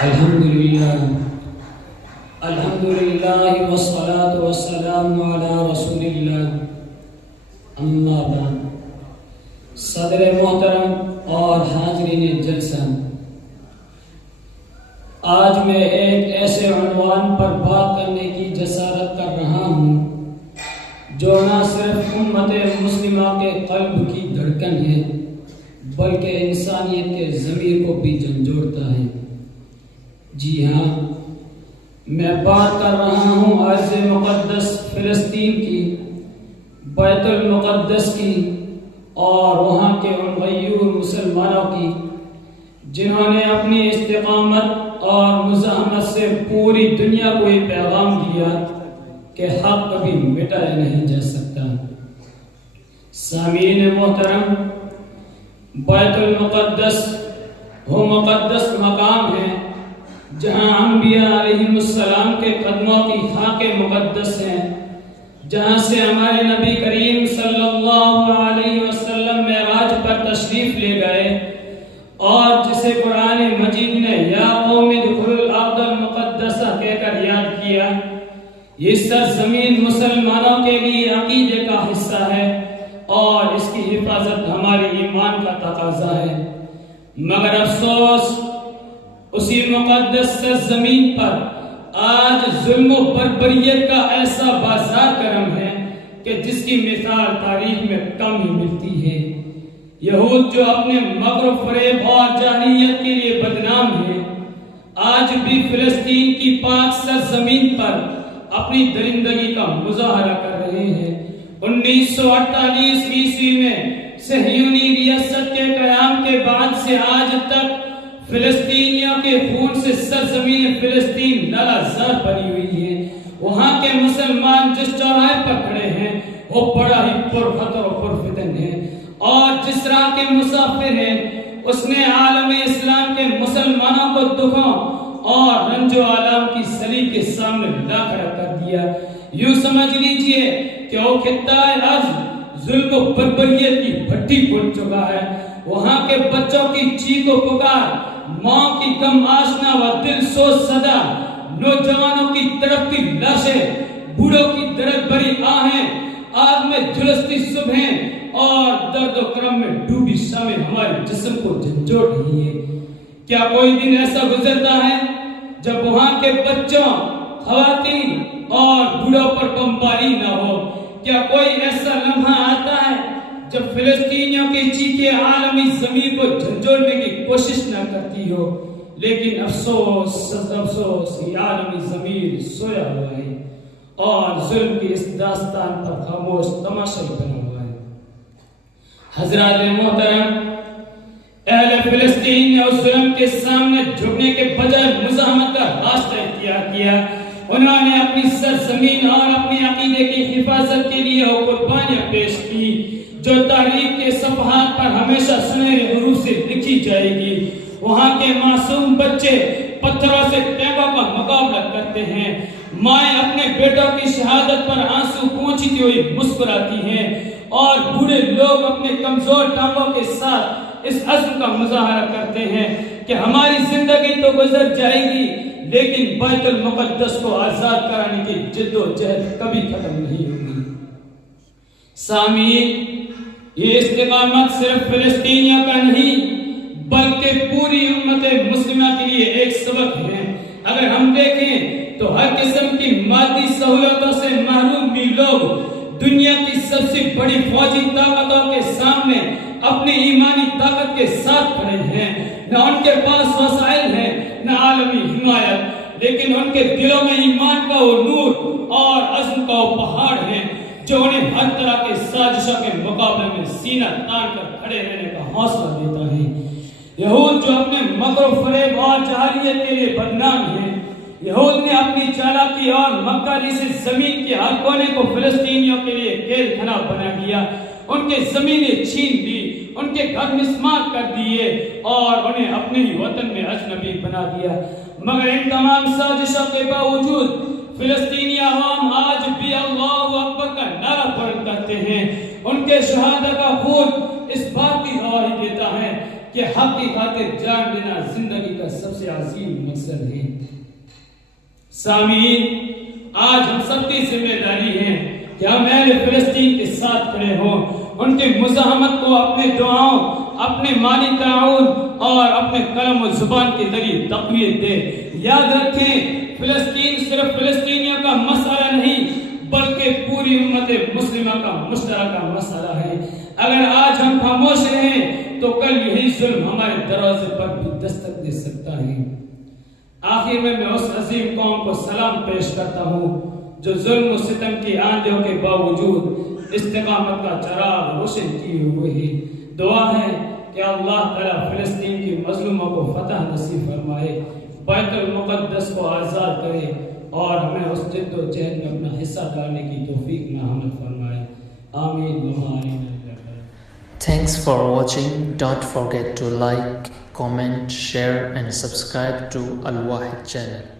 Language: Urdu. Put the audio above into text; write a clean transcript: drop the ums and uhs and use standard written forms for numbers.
الحمدللہ والصلاة والسلام علی رسول اللہ، اما بعد۔ صدر محترم اور حاضرین جلسہ، آج میں ایک ایسے عنوان پر بات کرنے کی جسارت کر رہا ہوں جو نہ صرف امت مسلمہ کے قلب کی دھڑکن ہے بلکہ انسانیت کے ضمیر کو بھی جھنجھوڑتا ہے۔ جی ہاں، میں بات کر رہا ہوں ارض مقدس فلسطین کی، بیت المقدس کی اور وہاں کے ان غیور مسلمانوں کی جنہوں نے اپنی استقامت اور مزاحمت سے پوری دنیا کو یہ پیغام دیا کہ حق کبھی مٹایا نہیں جا سکتا۔ سامعین محترم، بیت المقدس وہ مقدس مقام ہے جہاں انبیاء علیہم السلام کے قدموں کی خاک مقدس ہیں، جہاں سے ہمارے نبی کریم صلی اللہ علیہ وسلم معراج پر تشریف لے گئے اور جسے قرآن مجید نے یا قوم ادخلوا الارض المقدسہ کہہ کر یاد کیا۔ یہ سرزمین مسلمانوں کے لیے عقیدے کا حصہ ہے اور اس کی حفاظت ہمارے ایمان کا تقاضا ہے، مگر افسوس اسی مقدس سرزمین پر آج ظلم و بربریت کا ایسا بازار گرم ہے کہ جس کی مثال تاریخ میں کم ہی ملتی ہے۔ یہود جو اپنے مکر و فریب اور جاہلیت کے لیے بدنام ہیں، آج بھی فلسطین کی پاک سرزمین پر اپنی درندگی کا مظاہرہ کر رہے ہیں۔ 1948 عیسوی میں صہیونی ریاست کے قیام کے بعد سے آج تک فلسطینیوں کے خون سے سرزمین فلسطین لالازار بھری ہوئی ہے۔ وہاں کے مسلمان جس چوراہے پر کھڑے ہیں وہ بڑا ہی پرخطر و پرفتن ہے، اور جس راہ کے مسافر ہیں اس نے عالم اسلام کے مسلمانوں کو دکھوں اور رنج و آلام کی صلیب کے سامنے لا کھڑا کر دیا۔ یوں سمجھ لیجئے کہ وہ خطہ ارض ظلم و بربریت کی بھٹی بن چکا ہے۔ وہاں کے بچوں کی چیخ و پکار، ماں کی غم آشنا و دل سوز صدا، نوجوانوں کی تڑپتی لاشیں، بوڑھوں کی درد بھری آہیں، آگ میں جھلستی صبحیں اور درد و کرم میں ڈوبی شامیں ہمارے جسم کو جھنجھوڑ رہی ہے۔ کیا کوئی دن ایسا گزرتا ہے جب وہاں کے بچوں، خواتین اور بوڑھوں پر بمباری نہ ہو؟ کیا کوئی ایسا لمحہ آتا ہے جب فلسطینیوں کی چیخیں عالمی ضمیر کو جھنجھوڑنے کی کوشش نہ کرتی ہو؟ لیکن افسوس افسوس یہ عالمی ضمیر سویا ہوا ہے اور ظلم کی اس داستان پر خاموش تماشائی بنا ہوا ہے۔ حضرات محترم، اہل فلسطین نے اس ظلم کے سامنے جھکنے کے بجائے مزاحمت کا راستہ اختیار کیا۔ انہوں نے اپنی سرزمین اور اپنی عقیدے کی حفاظت کے لیے قربانیاں پیش کی جو تاریخ کے صفحات پر ہمیشہ سنہرے حروف سے لکھی جائے گی۔ وہاں کے معصوم بچے پتھروں سے ٹینکوں کا مقابلہ کرتے ہیں، مائیں اپنے بیٹوں کی شہادت پر آنسو پوچھتی ہوئی مسکراتی ہیں، اور بوڑھے لوگ اپنے کمزور ٹانگوں کے ساتھ اس عزم کا مظاہرہ کرتے ہیں کہ ہماری زندگی تو گزر جائے گی لیکن بیت المقدس کو آزاد کرانے کی جد و جہد کبھی ختم نہیں ہوگی۔ سامعین، یہ استقامت صرف فلسطینیوں کا نہیں بلکہ پوری امت مسلمہ کے لیے ایک سبق ہے۔ اگر ہم دیکھیں تو ہر قسم کی مادی سہولتوں سے محروم بھی لوگ دنیا کی سب سے بڑی فوجی طاقتوں کے سامنے اپنی ایمانی طاقت کے ساتھ کھڑے ہیں۔ نہ ان کے پاس وسائل ہیں نہ عالمی حمایت، لیکن ان کے دلوں میں ایمان کا وہ نور اور عزم کا وہ پہاڑ ہے جو انہیں ہر طرح کے سازشوں کے مقابلے میں سینہ تان کر کھڑے رہنے کا حوصلہ دیتا ہے۔ یہود جو اپنے مکر و فریب اور جاہلیت کے لیے بدنام ہیں، یہود نے اپنی چالاکی اور مکاری سے زمین کے ہر کونے کو فلسطینیوں کے لیے قید خانہ بنا دیا، ان کے زمینیں چھین لی، ان کے گھر مسمار کر دیے اور انہیں اپنے ہی وطن میں اجنبی بنا دیا۔ مگر ان تمام سازشوں کے باوجود فلسطینی عوام آج بھی اللہ اکبر کا نعرہ بلند کرتے ہیں۔ ان کے شہادہ کا خون اس بات کی گواہی دیتا ہے کہ حق کی خاطر جان دینا زندگی کا سب سے عظیم مقصد ہے۔ سامعین، آج ہم سب کی ذمہ داری ہے کہ ہم اہل فلسطین کے ساتھ کھڑے ہوں، ان کی مزاحمت کو اپنے دعاؤں، اپنے مالی تعاون اور اپنے قلم و زبان کے ذریعے تقویت دیں۔ یاد رکھیں، فلسطین صرف فلسطینیوں کا مسئلہ نہیں بلکہ پوری امت مسلمہ کا مشترکہ مسئلہ ہے۔ اگر آج ہم خاموش رہیں تو کل یہی ظلم ہمارے دروازے پر بھی دستک دے سکتا ہے۔ آخر میں اس عظیم قوم کو سلام پیش کرتا ہوں جو ظلم و ستم کی آندھیوں کے باوجود استقامت کا چراغ روشن کیے ہوئے ہے۔ دعا ہے کہ اللہ تعالیٰ فلسطین کی مظلوموں کو فتح نصیب فرمائے، بیت المقدس کو آزاد کرے اور ہمیں اس جد و جہد میں اپنا حصہ ڈالنے کی توفیق نعمت فرمائے۔ آمین۔ Thanks for watching. Don't forget to like, comment, share and subscribe to Al Wahid channel.